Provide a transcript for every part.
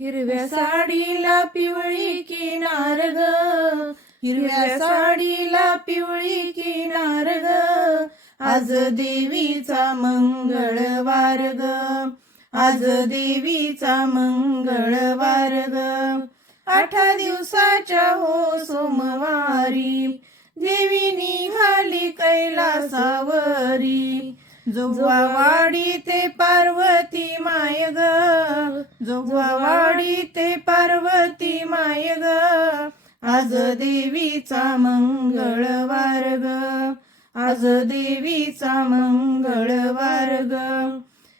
हिरव्या साडीला पिवळी किनार ग, हिरव्या साडीला पिवळी किनार ग, आज देवीचा मंगळवार ग, आज देवीचा मंगळवार ग. 8 दिवसाच्या हो सोमवारी देवी निघाली कैलासावरी. जोगवावाडी ते पार्वती माय ग, जोगवावाडी ते पार्वती माय ग, आज देवीचा मंगळवार ग, आज देवीचा मंगळवार ग.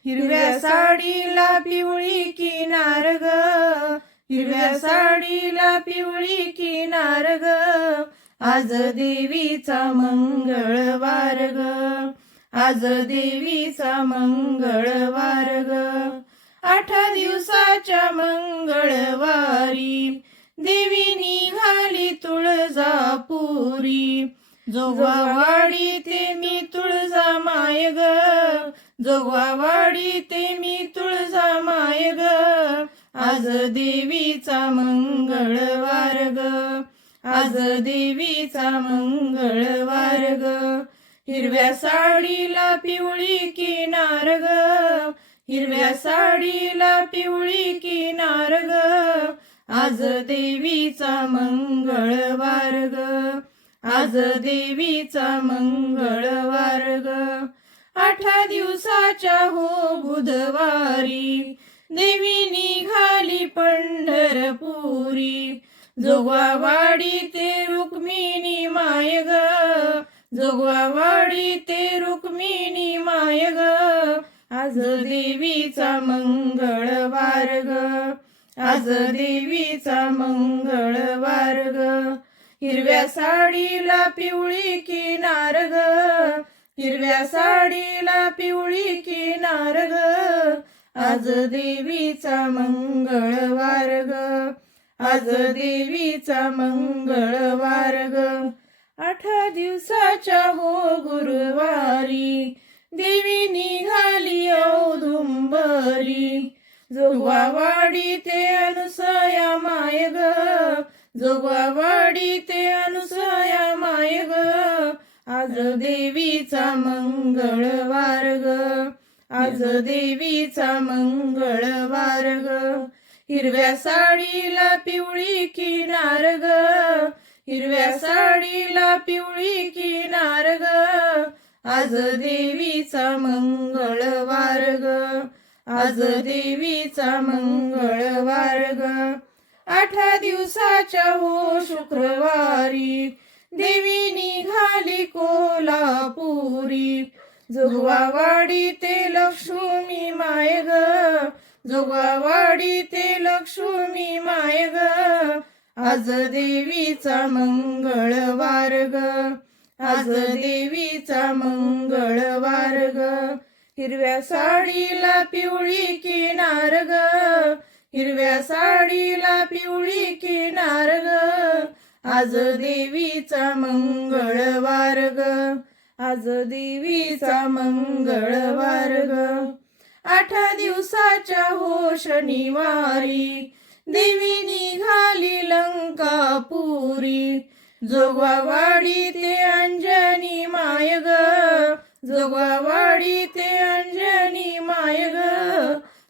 हिरव्या साडीला पिवळी किनार ग, हिरव्या साडीला पिवळी किनार ग, आज देवीचा मंगळवार ग, आज देवीचा मंगळवार ग. 8 दिवसाच्या मंगळवारी देवी निघाली तुळजापुरी. जोगवावाडी ते मी तुळजा माय ग, जोगवावाडी ते मी तुळजा माय ग, आज देवीचा मंगळवार ग, आज देवीचा मंगळवार ग. हिरव्या साडीला पिवळी किनार ग, हिरव्या साडीला पिवळी किनार ग, आज देवीचा मंगळवार ग, आज देवीचा मंगळवार ग. 8 दिवसाच्या हो बुधवारी देवी निघाली पंढरपुरी. जोगवावाडी ते रुक्मिणी माय ग, जोगवावाडी ते रुक्मिणी माय ग, आज देवीचा मंगळवार ग, आज देवीचा मंगळवार ग. हिरव्या साडीला पिवळी किनार ग, हिरव्या साडीला पिवळी किनार ग, आज देवीचा मंगळवार ग, आज देवीचा मंगळवार ग. 8 दिवसाच्या हो गुरुवारी देवी निघाली औदुंबरी. जोगवावाडी ते अनुसया माय ग, जोगवावाडी ते अनुसया माय ग, आज देवीचा मंगळवार ग, आज देवीचा मंगळवार ग. हिरव्या साडीला पिवळी किनार ग, हिरव्या साडीला पिवळी किनार ग, आज देवीचा मंगळवार ग, आज देवीचा मंगळवार ग. 8 दिवसाच्या हो शुक्रवारी देवी निघाली कोल्हापुरी. जोगवावाडी ते लक्ष्मी माय ग, जोगवावाडी ते लक्ष्मी माय ग, आज देवीचा मंगळवार ग, आज देवीचा मंगळवार ग. हिरव्या साडीला पिवळी किनार ग, हिरव्या साडीला पिवळी किनार ग, आज देवीचा मंगळवार ग, आज देवीचा मंगळवार ग. 8 दिवसाच्या हो शनिवारी देवी निघाली लंकापुरी. जोगवावाडी ते अंजनी माय ग, जोगवावाडी ते अंजनी माय ग,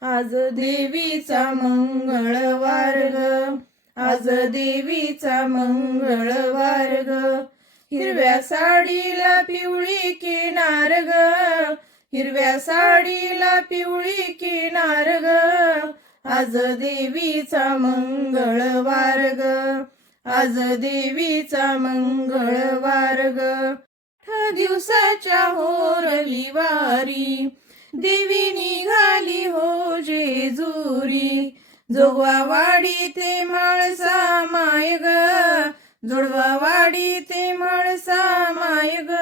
आज देवीचा मंगळवार ग, आज देवीचा मंगळवार ग. हिरव्या साडीला पिवळी किनार ग, हिरव्या साडीला पिवळी किनार ग, आज देवीचा मंगळवार ग, आज देवीचा मंगळवार ग. 8 दिवसाच्या हो रविवारी देवी निघाली हो जेजुरी. जोगवावाडी ते म्हाळसा माय ग, जोगवावाडी ते म्हाळसा माय ग,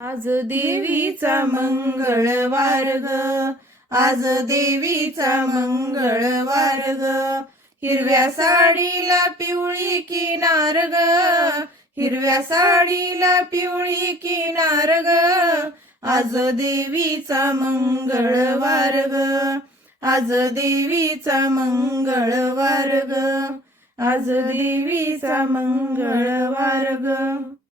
आज देवीचा मंगळवार ग, आज देवीचा मंगळवार ग. हिरव्या साडीला पिवळी किनार ग, हिरव्या साडीला पिवळी किनार ग, आज देवीचा मंगळवार ग, आज देवीचा मंगळवार ग, आज देवीचा मंगळवार ग.